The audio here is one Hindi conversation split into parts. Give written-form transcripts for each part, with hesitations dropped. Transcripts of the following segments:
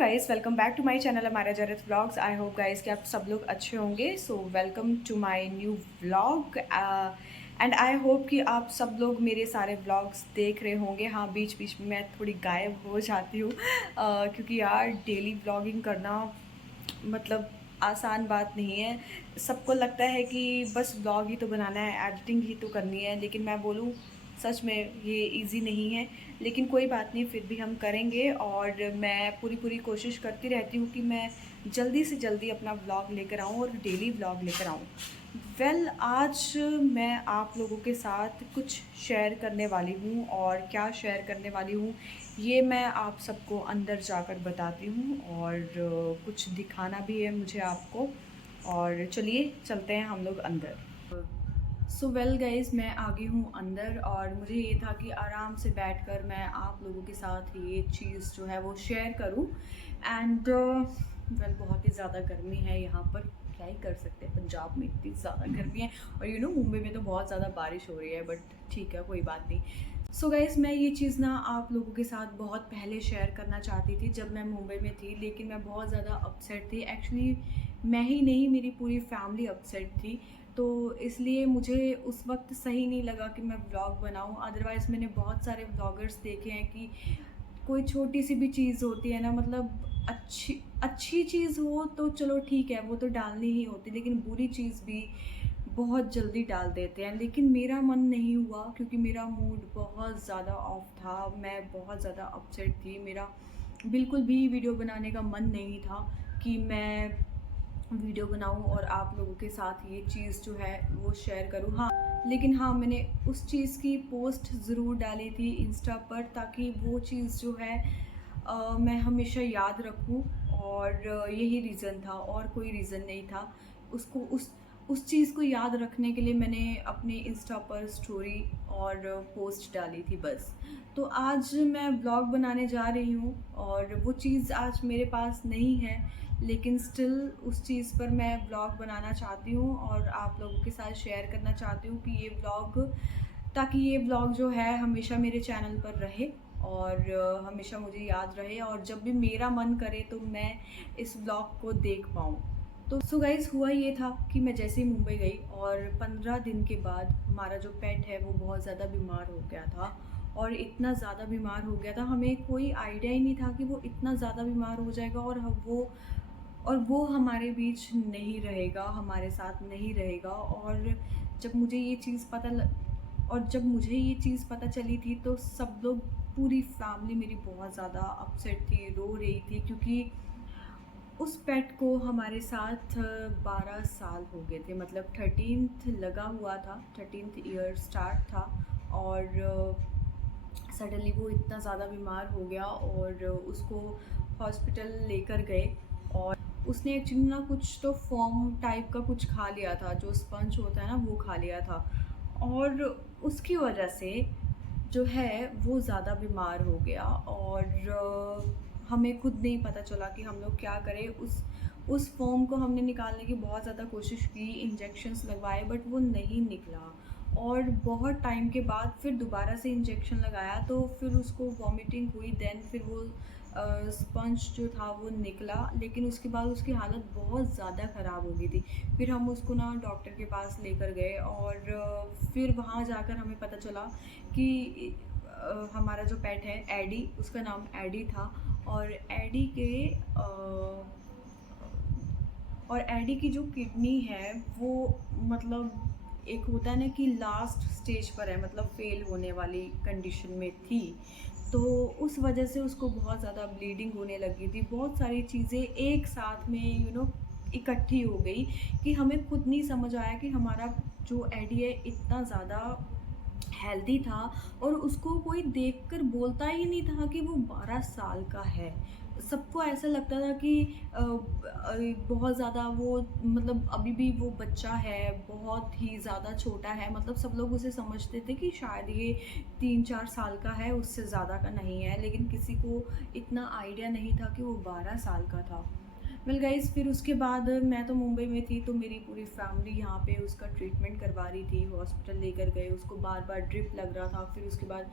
Guys, welcome back to my channel हमारा जरत व्लॉग्स। आई होप गाइस कि आप सब लोग अच्छे होंगे। So welcome to my new vlog and I hope कि आप सब लोग मेरे सारे व्लॉग्स देख रहे होंगे। हाँ, बीच बीच में मैं थोड़ी गायब हो जाती हूँ क्योंकि यार डेली व्लॉगिंग करना मतलब आसान बात नहीं है। सबको लगता है कि बस ब्लॉग ही तो बनाना है, एडिटिंग ही तो करनी है, लेकिन मैं बोलूँ सच में ये इजी नहीं है। लेकिन कोई बात नहीं, फिर भी हम करेंगे और मैं पूरी पूरी कोशिश करती रहती हूँ कि मैं जल्दी से जल्दी अपना व्लॉग लेकर आऊँ और डेली व्लॉग लेकर आऊँ। आज मैं आप लोगों के साथ कुछ शेयर करने वाली हूँ, और क्या शेयर करने वाली हूँ ये मैं आप सबको अंदर जाकर बताती हूँ, और कुछ दिखाना भी है मुझे आपको। और चलिए चलते हैं हम लोग अंदर। सो वेल गाइज, मैं आ गई हूँ अंदर और मुझे ये था कि आराम से बैठकर मैं आप लोगों के साथ ये चीज़ जो है वो शेयर करूँ। एंड वेल बहुत ही ज़्यादा गर्मी है यहाँ पर, क्या ही कर सकते हैं, पंजाब में इतनी ज़्यादा गर्मी है। और मुंबई में तो बहुत ज़्यादा बारिश हो रही है, बट ठीक है, कोई बात नहीं। सो गाइस, मैं ये चीज़ ना आप लोगों के साथ बहुत पहले शेयर करना चाहती थी जब मैं मुंबई में थी, लेकिन मैं बहुत ज़्यादा अपसेट थी। एक्चुअली मैं ही नहीं, मेरी पूरी फैमिली अपसेट थी। तो इसलिए मुझे उस वक्त सही नहीं लगा कि मैं व्लॉग बनाऊं। अदरवाइज़ मैंने बहुत सारे व्लॉगर्स देखे हैं कि कोई छोटी सी भी चीज़ होती है ना, मतलब अच्छी अच्छी चीज़ हो तो चलो ठीक है, वो तो डालनी ही होती, लेकिन बुरी चीज़ भी बहुत जल्दी डाल देते हैं। लेकिन मेरा मन नहीं हुआ क्योंकि मेरा मूड बहुत ज़्यादा ऑफ था, मैं बहुत ज़्यादा अपसेट थी। मेरा बिल्कुल भी वीडियो बनाने का मन नहीं था कि मैं वीडियो बनाऊं और आप लोगों के साथ ये चीज़ जो है वो शेयर करूं। हाँ, लेकिन हाँ, मैंने उस चीज़ की पोस्ट ज़रूर डाली थी इंस्टा पर, ताकि वो चीज़ जो है मैं हमेशा याद रखूं। और यही रीज़न था, और कोई रीज़न नहीं था। उसको उस चीज़ को याद रखने के लिए मैंने अपने इंस्टा पर स्टोरी और पोस्ट डाली थी बस। तो आज मैं ब्लॉग बनाने जा रही हूँ और वो चीज़ आज मेरे पास नहीं है, लेकिन स्टिल उस चीज़ पर मैं ब्लॉग बनाना चाहती हूँ और आप लोगों के साथ शेयर करना चाहती हूँ कि ये ब्लॉग, ताकि ये ब्लॉग जो है हमेशा मेरे चैनल पर रहे और हमेशा मुझे याद रहे, और जब भी मेरा मन करे तो मैं इस ब्लॉग को देख पाऊँ। तो सो गाइज़, हुआ ये था कि मैं जैसे ही मुंबई गई और 15 दिन के बाद हमारा जो पेट है वो बहुत ज़्यादा बीमार हो गया था। और इतना ज़्यादा बीमार हो गया था, हमें कोई आइडिया ही नहीं था कि वो इतना ज़्यादा बीमार हो जाएगा और वो हमारे बीच नहीं रहेगा, हमारे साथ नहीं रहेगा। और जब मुझे ये चीज़ पता चली थी तो सब लोग, पूरी फैमिली मेरी बहुत ज़्यादा अपसेट थी, रो रही थी, क्योंकि उस पेट को हमारे साथ 12 साल हो गए थे। मतलब 13th लगा हुआ था, 13th ईयर स्टार्ट था। और सडनली वो इतना ज़्यादा बीमार हो गया और उसको हॉस्पिटल लेकर गए। और उसने एक्चुअली ना कुछ तो फॉर्म टाइप का कुछ खा लिया था, जो स्पंज होता है ना, वो खा लिया था। और उसकी वजह से जो है वो ज़्यादा बीमार हो गया। और हमें खुद नहीं पता चला कि हम लोग क्या करें। उस फॉर्म को हमने निकालने की बहुत ज़्यादा कोशिश की, इंजेक्शन्स लगवाए, बट वो नहीं निकला। और बहुत टाइम के बाद फिर दोबारा से इंजेक्शन लगाया तो फिर उसको वॉमिटिंग हुई, देन फिर वो स्पंज जो था वो निकला, लेकिन उसके बाद उसकी हालत बहुत ज़्यादा ख़राब हो गई थी। फिर हम उसको ना डॉक्टर के पास लेकर गए और फिर वहाँ जाकर हमें पता चला कि हमारा जो पेट है एडी, उसका नाम एडी था। और एडी के और एडी की जो किडनी है वो, मतलब एक होता है ना कि लास्ट स्टेज पर है, मतलब फेल होने वाली कंडीशन में थी। तो उस वजह से उसको बहुत ज़्यादा ब्लीडिंग होने लगी थी, बहुत सारी चीज़ें एक साथ में इकट्ठी हो गई कि हमें खुद नहीं समझ आया कि हमारा जो एडी है इतना ज़्यादा हेल्दी था और उसको कोई देखकर बोलता ही नहीं था कि वो 12 साल का है। सबको ऐसा लगता था कि बहुत ज़्यादा वो, मतलब अभी भी वो बच्चा है, बहुत ही ज़्यादा छोटा है। मतलब सब लोग उसे समझते थे कि शायद ये 3-4 साल का है, उससे ज़्यादा का नहीं है, लेकिन किसी को इतना आइडिया नहीं था कि वो 12 साल का था। वेल गाइस, फिर उसके बाद मैं तो मुंबई में थी, तो मेरी पूरी फैमिली यहाँ पे उसका ट्रीटमेंट करवा रही थी, हॉस्पिटल लेकर गए, उसको बार बार ड्रिप लग रहा था। फिर उसके बाद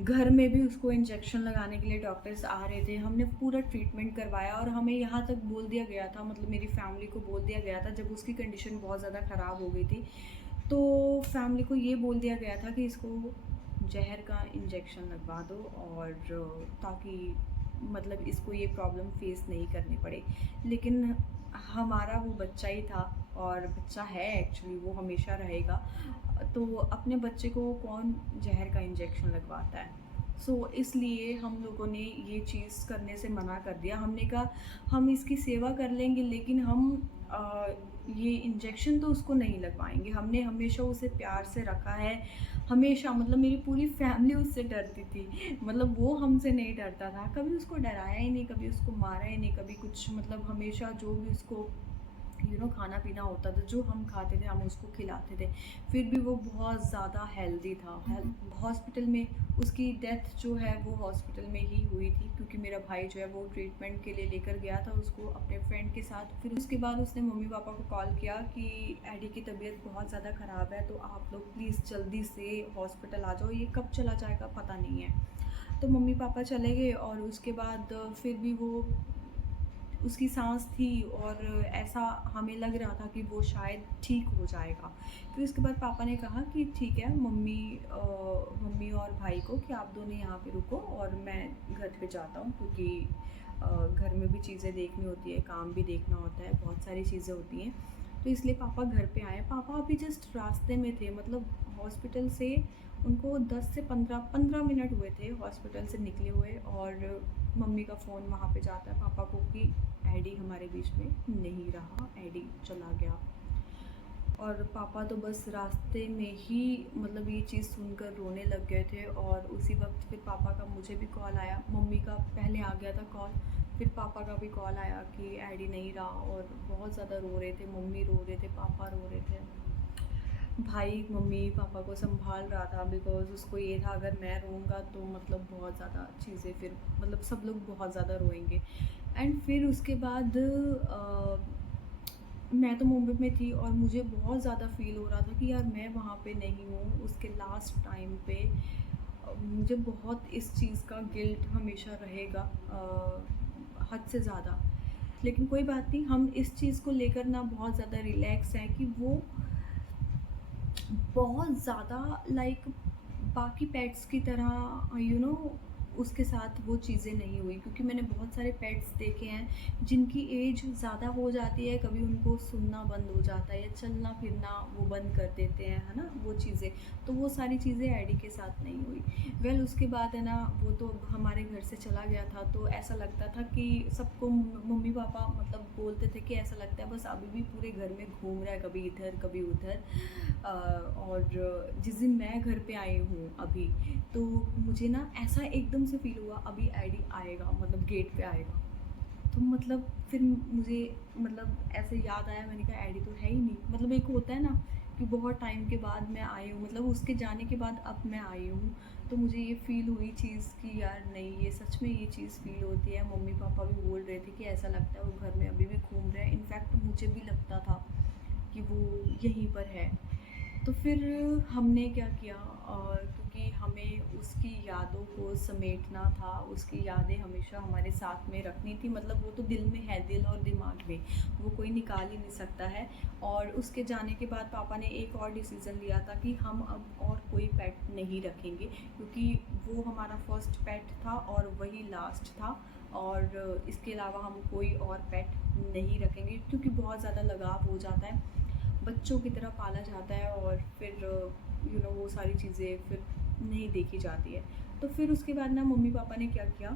घर में भी उसको इंजेक्शन लगाने के लिए डॉक्टर्स आ रहे थे। हमने पूरा ट्रीटमेंट करवाया और हमें यहाँ तक बोल दिया गया था, मतलब मेरी फैमिली को बोल दिया गया था जब उसकी कंडीशन बहुत ज़्यादा ख़राब हो गई थी, तो फैमिली को ये बोल दिया गया था कि इसको जहर का इंजेक्शन लगवा दो, और ताकि मतलब इसको ये प्रॉब्लम फेस नहीं करनी पड़े। लेकिन हमारा वो बच्चा ही था, और बच्चा है एक्चुअली, वो हमेशा रहेगा। तो अपने बच्चे को कौन जहर का इंजेक्शन लगवाता है? इसलिए हम लोगों ने ये चीज़ करने से मना कर दिया। हमने कहा हम इसकी सेवा कर लेंगे, लेकिन हम ये इंजेक्शन तो उसको नहीं लगवाएंगे। हमने हमेशा उसे प्यार से रखा है, हमेशा, मतलब मेरी पूरी फैमिली उससे डरती थी। मतलब वो हमसे नहीं डरता था, कभी उसको डराया ही नहीं, कभी उसको मारा ही नहीं, कभी कुछ, मतलब हमेशा जो भी उसको खाना पीना होता था, जो हम खाते थे हम उसको खिलाते थे। फिर भी वो बहुत ज़्यादा हेल्दी था। हॉस्पिटल में उसकी डेथ जो है वो हॉस्पिटल में ही हुई थी, क्योंकि मेरा भाई जो है वो ट्रीटमेंट के लिए लेकर गया था उसको अपने फ्रेंड के साथ। फिर उसके बाद उसने मम्मी पापा को कॉल किया कि एडी की तबीयत बहुत ज़्यादा ख़राब है, तो आप लोग प्लीज़ जल्दी से हॉस्पिटल आ जाओ, ये कब चला जाएगा पता नहीं है। तो मम्मी पापा चले गए, और उसके बाद फिर भी वो उसकी सांस थी, और ऐसा हमें लग रहा था कि वो शायद ठीक हो जाएगा। फिर उसके बाद पापा ने कहा कि ठीक है, मम्मी और भाई को कि आप दोनों यहाँ पे रुको और मैं घर पे जाता हूँ, क्योंकि घर में भी चीज़ें देखनी होती है, काम भी देखना होता है, बहुत सारी चीज़ें होती हैं। तो इसलिए पापा घर पे आए। पापा अभी जस्ट रास्ते में थे, मतलब हॉस्पिटल से उनको 10 से 15 मिनट हुए थे हॉस्पिटल से निकले हुए, और मम्मी का फ़ोन वहाँ पे जाता है पापा को कि एडी हमारे बीच में नहीं रहा, एडी चला गया। और पापा तो बस रास्ते में ही मतलब ये चीज़ सुनकर रोने लग गए थे। और उसी वक्त फिर पापा का मुझे भी कॉल आया, मम्मी का पहले आ गया था कॉल, फिर पापा का भी कॉल आया कि एडी नहीं रहा, और बहुत ज़्यादा रो रहे थे, मम्मी रो रहे थे, पापा रो रहे थे। भाई मम्मी पापा को संभाल रहा था, बिकॉज़ उसको ये था अगर मैं रोऊँगा तो मतलब बहुत ज़्यादा चीज़ें, फिर मतलब सब लोग बहुत ज़्यादा रोएंगे। एंड फिर उसके बाद मैं तो मुंबई में थी, और मुझे बहुत ज़्यादा फ़ील हो रहा था कि यार मैं वहाँ पे नहीं हूँ उसके लास्ट टाइम पे। मुझे बहुत इस चीज़ का गिल्ट हमेशा रहेगा, हद से ज़्यादा। लेकिन कोई बात नहीं, हम इस चीज़ को लेकर ना बहुत ज़्यादा रिलैक्स हैं कि वो बहुत ज़्यादा लाइक बाकी पेट्स की तरह उसके साथ वो चीज़ें नहीं हुई, क्योंकि मैंने बहुत सारे पेट्स देखे हैं जिनकी एज ज़्यादा हो जाती है, कभी उनको सुनना बंद हो जाता है या चलना फिरना वो बंद कर देते हैं, है ना, वो चीज़ें। तो वो सारी चीज़ें एडी के साथ नहीं हुई। वेल उसके बाद है ना, वो तो हमारे घर से चला गया था, तो ऐसा लगता था कि सबको मम्मी पापा मतलब बोलते थे कि ऐसा लगता है बस अभी भी पूरे घर में घूम रहा है, कभी इधर कभी उधर। और जिस दिन मैं घर पे आई हूँ अभी, तो मुझे ना ऐसा एकदम से फ़ील हुआ अभी एडी आएगा, मतलब गेट पे आएगा। तो मतलब फिर मुझे मतलब ऐसे याद आया, मैंने कहा एडी तो है ही नहीं। मतलब एक होता है ना कि बहुत टाइम के बाद मैं आई हूँ, मतलब उसके जाने के बाद अब मैं आई हूँ, तो मुझे ये फ़ील हुई चीज़ कि यार नहीं, ये सच में ये चीज़ फ़ील होती है। मम्मी पापा भी बोल रहे थे कि ऐसा लगता है वो घर में अभी भी घूम रहे हैं। इनफैक्ट मुझे भी लगता था कि वो यहीं पर है। तो फिर हमने क्या किया, क्योंकि हमें उसकी यादों को समेटना था, उसकी यादें हमेशा हमारे साथ में रखनी थी, मतलब वो तो दिल में है, दिल और दिमाग में, वो कोई निकाल ही नहीं सकता है। और उसके जाने के बाद पापा ने एक और डिसीज़न लिया था कि हम अब और कोई पेट नहीं रखेंगे, क्योंकि वो हमारा फर्स्ट पेट था और वही लास्ट था, और इसके अलावा हम कोई और पेट नहीं रखेंगे, क्योंकि बहुत ज़्यादा लगाव हो जाता है, बच्चों की तरह पाला जाता है, और फिर वो सारी चीज़ें फिर नहीं देखी जाती है। तो फिर उसके बाद ना मम्मी पापा ने क्या किया,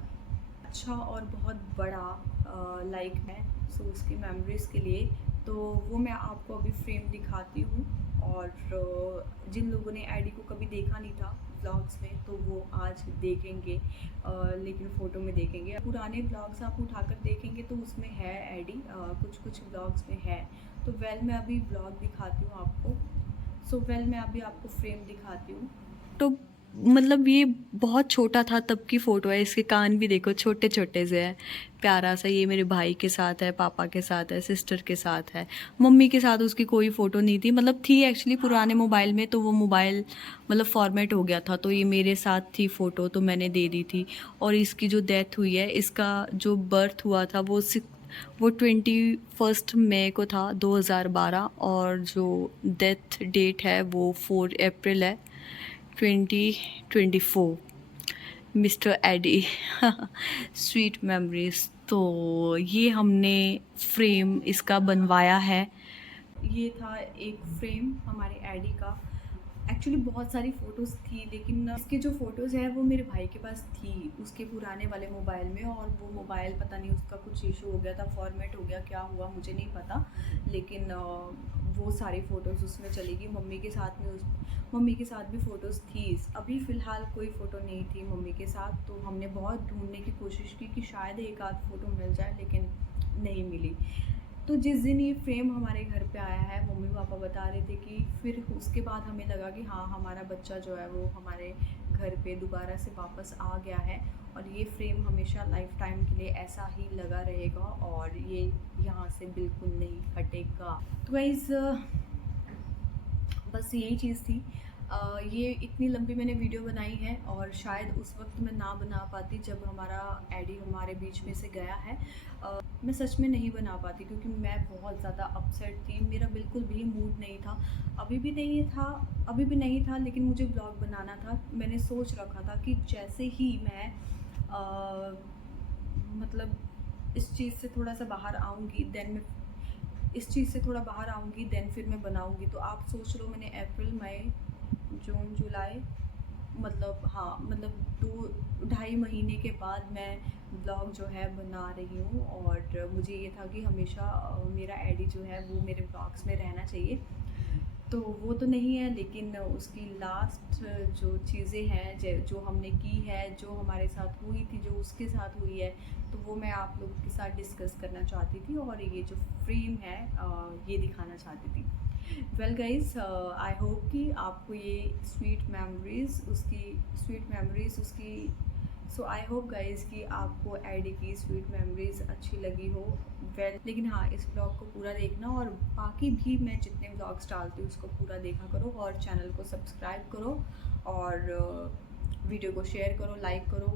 अच्छा और बहुत बड़ा लाइक है, सो उसकी मेमोरीज़ के लिए, तो वो मैं आपको अभी फ्रेम दिखाती हूँ। और जिन लोगों ने एडी को कभी देखा नहीं था व्लॉग्स में, तो वो आज देखेंगे, लेकिन फ़ोटो में देखेंगे। पुराने व्लॉग्स आप उठाकर देखेंगे तो उसमें है एडी, कुछ कुछ व्लॉग्स में है। तो मैं अभी व्लॉग दिखाती हूँ आपको। मैं अभी आपको फ्रेम दिखाती हूँ। तो मतलब ये बहुत छोटा था तब की फ़ोटो है, इसके कान भी देखो छोटे-छोटे से हैं, प्यारा सा। ये मेरे भाई के साथ है, पापा के साथ है, सिस्टर के साथ है। मम्मी के साथ उसकी कोई फ़ोटो नहीं थी, मतलब थी एक्चुअली पुराने मोबाइल में, तो वो मोबाइल मतलब फ़ॉर्मेट हो गया था, तो ये मेरे साथ थी फ़ोटो, तो मैंने दे दी थी। और इसकी जो डेथ हुई है, इसका जो बर्थ हुआ था वो 21 मई को था 2012, और जो डेथ डेट है वो 4 अप्रैल है 2024। Mister Eddie. Sweet memories. तो ये हमने फ्रेम इसका बनवाया है। ये था एक फ्रेम हमारे एडी का। एक्चुअली बहुत सारी फ़ोटोज़ थी, लेकिन इसके जो फ़ोटोज़ है वो मेरे भाई के पास थी उसके पुराने वाले मोबाइल में, और वो मोबाइल पता नहीं उसका कुछ इशू हो गया था, फॉर्मेट हो गया, क्या हुआ मुझे नहीं पता। लेकिन वो सारी फ़ोटोज़ उसमें चली गई। मम्मी के साथ भी फ़ोटोज़ थी। अभी फ़िलहाल कोई फ़ोटो नहीं थी मम्मी के साथ, तो हमने बहुत ढूंढने की कोशिश की कि शायद एक आध फ़ोटो मिल जाए, लेकिन नहीं मिली। तो जिस दिन ये फ्रेम हमारे घर पे आया है, मम्मी पापा बता रहे थे कि फिर उसके बाद हमें लगा कि हाँ, हमारा बच्चा जो है वो हमारे घर पे दोबारा से वापस आ गया है, और ये फ्रेम हमेशा लाइफ टाइम के लिए ऐसा ही लगा रहेगा, और ये यहाँ से बिल्कुल नहीं हटेगा। तो गाइस, बस यही चीज़ थी। ये इतनी लंबी मैंने वीडियो बनाई है, और शायद उस वक्त मैं ना बना पाती जब हमारा एडी हमारे बीच में से गया है। मैं सच में नहीं बना पाती, क्योंकि मैं बहुत ज़्यादा अपसेट थी, मेरा बिल्कुल भी मूड नहीं था। अभी भी नहीं था, लेकिन मुझे ब्लॉग बनाना था। मैंने सोच रखा था कि जैसे ही मैं मतलब इस चीज़ से थोड़ा सा बाहर आऊँगी, देन फिर मैं बनाऊँगी। तो आप सोच लो, मैंने अप्रैल, मई, जून, जुलाई, मतलब हाँ, मतलब 2 ढाई महीने के बाद मैं ब्लॉग जो है बना रही हूँ, और मुझे ये था कि हमेशा मेरा एडी जो है वो मेरे ब्लॉग्स में रहना चाहिए। तो वो तो नहीं है, लेकिन उसकी लास्ट जो चीज़ें हैं जो हमने की है, जो हमारे साथ हुई थी, जो उसके साथ हुई है, तो वो मैं आप लोगों के साथ डिस्कस करना चाहती थी, और ये जो फ्रेम है ये दिखाना चाहती थी। वेल गाइज, आई होप कि आपको ये स्वीट मेमोरीज़ उसकी सो आई होप गाइज कि आपको एडी की स्वीट मेमोरीज़ अच्छी लगी हो। लेकिन हाँ, इस ब्लॉग को पूरा देखना, और बाकी भी मैं जितने ब्लॉग्स डालती हूँ उसको पूरा देखा करो, और चैनल को सब्सक्राइब करो, और वीडियो को शेयर करो, लाइक करो,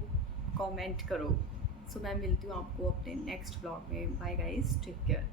कमेंट करो। सो मैं मिलती हूँ आपको अपने नेक्स्ट ब्लॉग में। Bye guys, take care.